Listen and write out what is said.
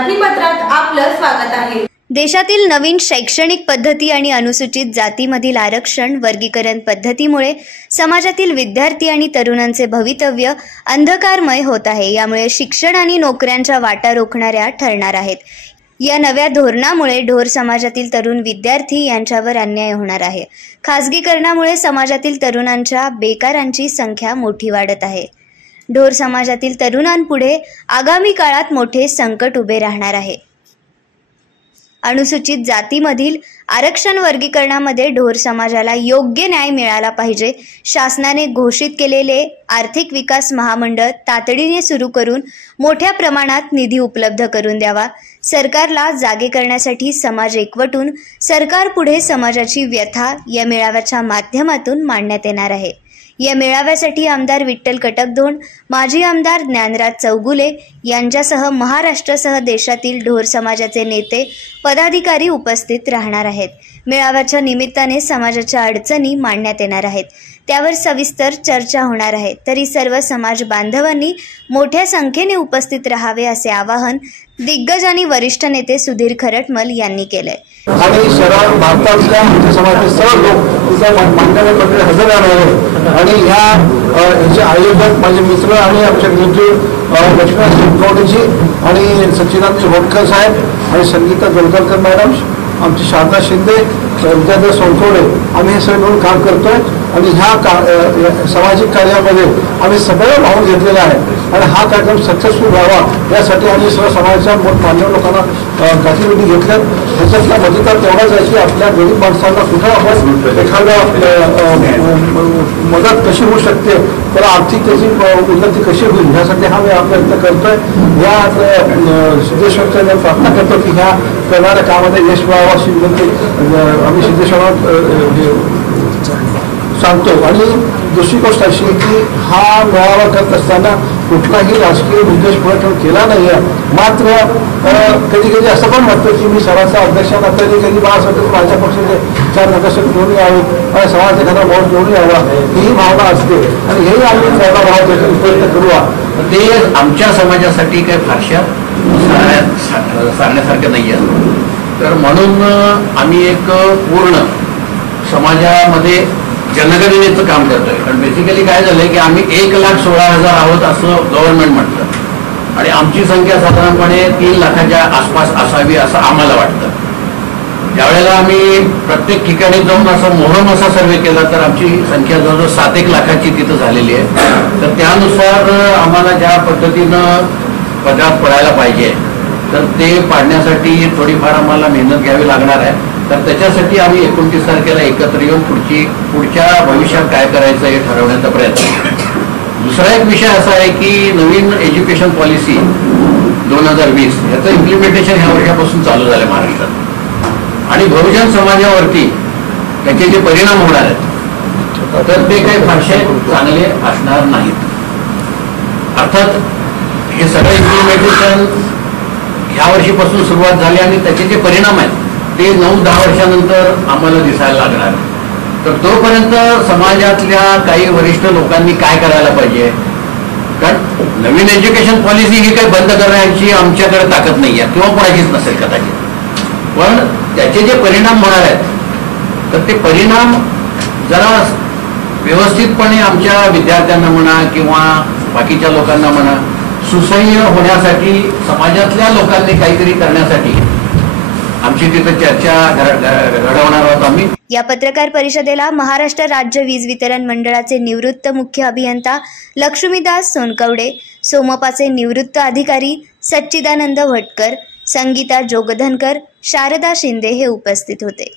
बातमीपत्रात आपलं स्वागत आहे। देशातील नवीन शैक्षणिक पद्धती आणि अनुसूचित जातीमधील आरक्षण वर्गीकरण पद्धतीमुळे समाजातील विद्यार्थी आणि तरुणांचे भवितव्य अंधकारमय होत आहे। यामुळे शिक्षण आणि नोकऱ्यांच्या वाटा रोखणाऱ्या ठरणार आहेत। या नव्या धोरणामुळे ढोर समाजातील तरुण विद्यार्थी यांच्यावर अन्याय होणार आहे। खासगीकरणामुळे समाजातील तरुणांच्या बेकारांची संख्या मोठी वाढत आहे। ढोर समाजातील तरुणांपुढे आगामी काळात मोठे संकट उभे राहणार आहे। अनुसूचित जातीमधील आरक्षण वर्गीकरणामध्ये ढोर समाजाला योग्य न्याय मिळाला पाहिजे। शासनाने घोषित केलेले आर्थिक विकास महामंडळ तातडीने सुरू करून मोठ्या प्रमाणात निधी उपलब्ध करून द्यावा। सरकारला जागे करण्यासाठी समाज एकवटून सरकारपुढे समाजाची व्यथा या मेळाव्याच्या माध्यमातून मांडण्यात येणार आहे। या मेळाव्यासाठी आमदार विठ्ठल कटकधोंड, माजी आमदार ज्ञानराज चौगुले यांच्यासह महाराष्ट्रासह देशातील ढोर समाजाचे नेते, पदाधिकारी उपस्थित राहणार आहेत। मेळाव्याच्या निमित्ताने समाजाच्या अडचणी मांडण्यात येणार आहेत, त्यावर सविस्तर चर्चा होणार आहे। तरी सर्व समाज बांधवांनी मोठ्या संख्येने उपस्थित राहावे असे आवाहन दिग्गज आणि वरिष्ठ नेते सुधीर खरटमल यांनी केले। आणि शहरात भारतातल्या समाजाचे सर्व लोक मांडण्यामध्ये हजर राहणार आहेत आणि ह्याचे आयोजक माझे मित्र आणि आमच्या नेते लक्ष्मण शिंदे आणि सच्चिदानंद होटकर साहेब आणि संगीता जोरकर मॅडम, आमची शारदा शिंदे, विद्याधर सोनखोडे, आम्ही हे सगळे मिळून काम करतोय आणि ह्या सामाजिक कार्यामध्ये आम्ही सगळे भाग घेतलेला आहे आणि हा कार्यक्रम सक्सेसफुल व्हावा यासाठी आम्ही सर्व समाजाच्या मान्यवर लोकांना गतिविधी घेतल्यात। त्याच्यातला मजेदार तेवढाच आहे की आपल्या गरीब माणसांना कुठं आपण एखादा मदत कशी होऊ शकते, त्याला आर्थिक त्याची उन्नती कशी होईल ह्यासाठी हा मी प्रयत्न करतोय। या सिद्धेश्वरच्या प्रार्थना करतो की ह्या करणाऱ्या कामामध्ये यश मिळावं अशी विनंती आम्ही सिद्धेश्वरात सांगतो। आणि दुसरी गोष्ट अशी की हा मेळावा करत असताना कुठलाही राजकीय उद्देश पुढे ठेवून केला नाही आहे। मात्र कधी कधी असं पण वाटतं की मी सराचा अध्यक्ष कधी कधी मला असं वाटतं माझ्या पक्षाचे 4 नगरसेवक घेऊन यावे आणि समाजाचा एखादा भाव घेऊन यावा, ही भावना असते आणि हेही आम्ही त्याचा भाव प्रयत्न करूया। ते आमच्या समाजासाठी काही फारशा सांगण्यासारखं नाही आहे, तर म्हणून आम्ही एक पूर्ण समाजामध्ये जनगणनेचं काम करतोय। कारण बेसिकली काय झालंय की आम्ही 1,16,000 आहोत असं गव्हर्नमेंट म्हणतं आणि आमची संख्या साधारणपणे 3 लाखाच्या आसपास असावी असं आम्हाला वाटतं। ज्यावेळेला आम्ही प्रत्येक ठिकाणी जाऊन असं मोहम असा सर्वे केला तर आमची संख्या जवळजवळ 7-1 लाखाची तिथं झालेली आहे। तर त्यानुसार आम्हाला ज्या पद्धतीनं पदरात पडायला पाहिजे तर ते पाडण्यासाठी थोडीफार आम्हाला मेहनत घ्यावी लागणार आहे। तर त्याच्यासाठी आम्ही 29 तारखेला एकत्र येऊन पुढच्या भविष्यात काय करायचं हे ठरवण्याचा प्रयत्न। दुसरा एक विषय असा आहे की नवीन एज्युकेशन पॉलिसी 2020 याचं इम्प्लिमेंटेशन ह्या वर्षापासून चालू झालं महाराष्ट्रात आणि बहुजन समाजावरती त्याचे जे परिणाम होणार आहेत तर ते काही फारसे चांगले असणार नाहीत। अर्थात हे सगळं इम्प्लिमेंटेशन ह्या वर्षीपासून सुरुवात झाली आणि त्याचे जे परिणाम आहेत ते 9-10 वर्षानंतर आम्हाला दिसायला लागणार। तर तोपर्यंत समाजातल्या काही वरिष्ठ लोकांनी काय करायला पाहिजे, कारण नवीन एज्युकेशन पॉलिसी ही काही बंद करण्याची आमच्याकडे ताकद नाही आहे किंवा कोणाचीच नसेल कदाचित, पण त्याचे जे परिणाम होणार आहेत तर ते परिणाम जरा व्यवस्थितपणे आमच्या विद्यार्थ्यांना म्हणा किंवा बाकीच्या लोकांना म्हणा सुसह्य होण्यासाठी समाजातल्या लोकांनी काहीतरी करण्यासाठी आमची तिथे चर्चा घडवणार आहोत आम्ही। या पत्रकार परिषदेला महाराष्ट्र राज्य वीज वितरण मंडळाचे निवृत्त मुख्य अभियंता लक्ष्मीदास सोनकवडे, सोमपाचे निवृत्त अधिकारी सच्चिदानंद भटकर, संगीता जोगधनकर, शारदा शिंदे हे उपस्थित होते।